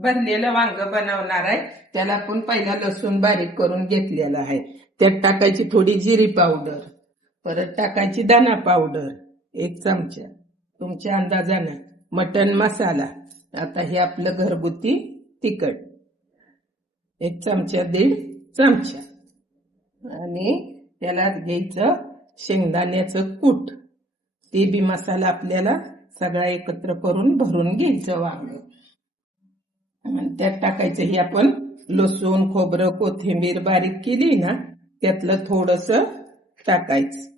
भरलेलं वांग बनवणार आहे. त्याला आपण पहिला लसूण बारीक करून घेतलेला आहे. त्यात टाकायची थोडी जिरी पावडर, परत टाकायची धना पावडर 1 चमचा, तुमच्या अंदाजाने मटन मसाला. आता हे आपलं घरगुती तिखट 1 चमचा 1.5 चमचा, आणि त्याला घ्यायचं शेंगदाण्याचं कूट. ते बी मसाला आपल्याला सगळा एकत्र करून भरून घ्यायचं वांग. आणि त्यात टाकायचं हे आपण लसूण खोबरं कोथिंबीर बारीक केली ना, त्यातलं थोडस टाकायचं.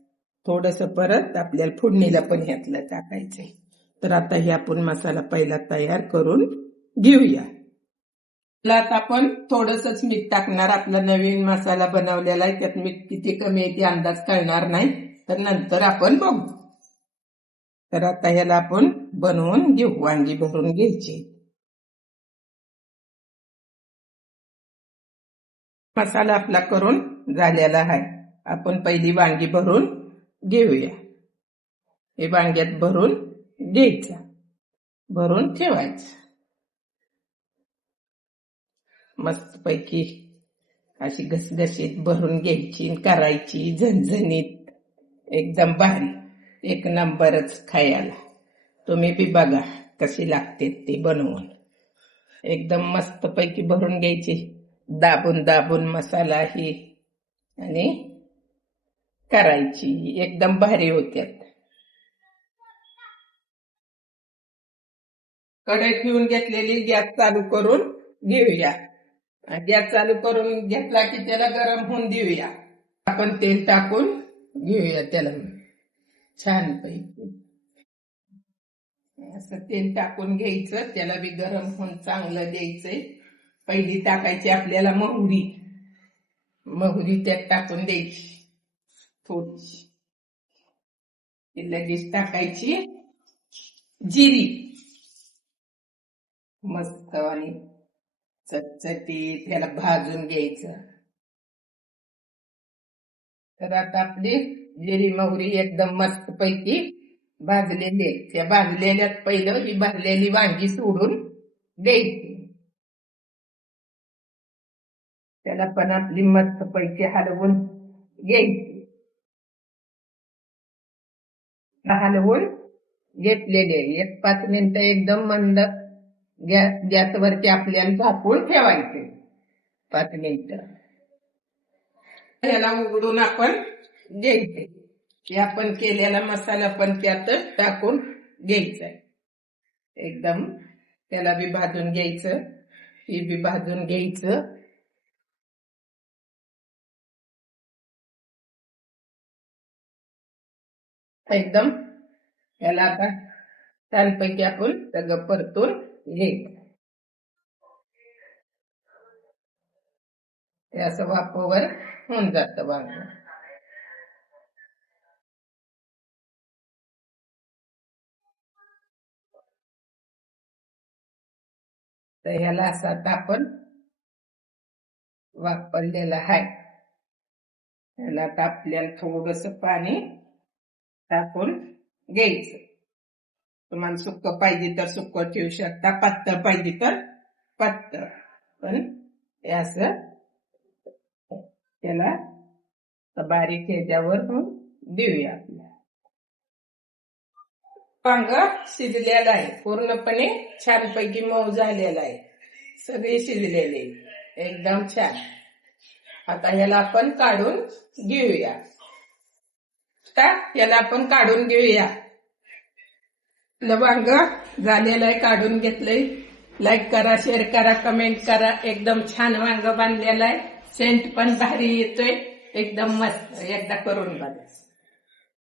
थोडस परत आपल्याला फोडणीला पण ह्यातलं टाकायचंय. तर आता हे आपण मसाला पहिला तयार करून घेऊया. आता आपण थोडंसंच मीठ टाकणार. आपला नवीन मसाला बनवलेला आहे, त्यात मीठ किती कमी आहे ते अंदाज कळणार नाही, तर नंतर आपण बघू. तर आता ह्याला आपण बनवून घेऊ. वांगी भरून घ्यायची. मसाला आपला करून झालेला आहे. आपण पहिली वांगी भरून घेऊया. हे वांग्यात भरून घ्यायचं, भरून ठेवायचं. मस्त पैकी अशी घसघशीत भरून घ्यायची, करायची झणझणीत, एकदम भारी, 1 नंबरच खायला. तुम्ही बी बघा कशी लागते ते बनवून. एकदम मस्त पैकी भरून घ्यायची, दाबून दाबून मसाला ही, आणि करायची, एकदम भारी होत्यात. कढई ठेवून घेतलेली, गॅस चालू करून घेऊया. गॅस चालू करून घेतला की त्याला गरम होऊन देऊया. आपण तेल टाकून घेऊया त्याला छान पैकी. असं तेल टाकून घ्यायचं, त्याला बी गरम होऊन चांगलं द्यायचंय. पहिली टाकायची आपल्याला मोहरी. मोहरी त्यात टाकून द्यायची थोडीशी. लगेच टाकायची जिरी, मस्त आणि चटचटीत त्याला भाजून घ्यायचं. तर आता आपली जिरी मोहरी एकदम मस्त पैकी भाजलेली आहे. त्या भाजलेल्यात पहिलं ही भरलेली वांगी सोडून द्यायची. त्याला पण आपली मस्त पैकी हलवून घ्यायची. हलवून घेतलेले 1-5 मिनिटं एकदम मंद गॅसवरती आपल्याला झाकून ठेवायचे 5 मिनिटं. याला उघडून आपण घ्यायचे. हे आपण केलेला मसाला पण त्यात टाकून घ्यायचा. एकदम त्याला बी भाजून घ्यायचं, हे बी भाजून घ्यायचं. एकदम याला आता छानपैकी आपण सगळं परतून घ्यायचं. ते असं वाफेवर होऊन जातं वांग. तर ह्याला असं आता आपण वापरलेलं आहे. ह्याला आता आपल्याला थोडस पाणी टाकून घ्यायचं. तुम्हाला सुक्क पाहिजे तर सुक्क ठेवू शकता, पातळ पाहिजे तर पातळ. पण हे असं त्याला बारीक ह्याच्यावर देऊया. आपल्या वांग शिजलेलं आहे, पूर्णपणे छानपैकी मऊ झालेलं आहे, सगळे शिजलेले एकदम छान. आता याला आपण काढून घेऊया. याला आपण काढून घेऊया. वांग झालेलं आहे, काढून घेतलंय. लाईक करा, शेअर करा, कमेंट करा. एकदम छान वांग बांधलेलं आहे. सेंट पण भारी येतोय, एकदम मस्त. एकदा करून बघा.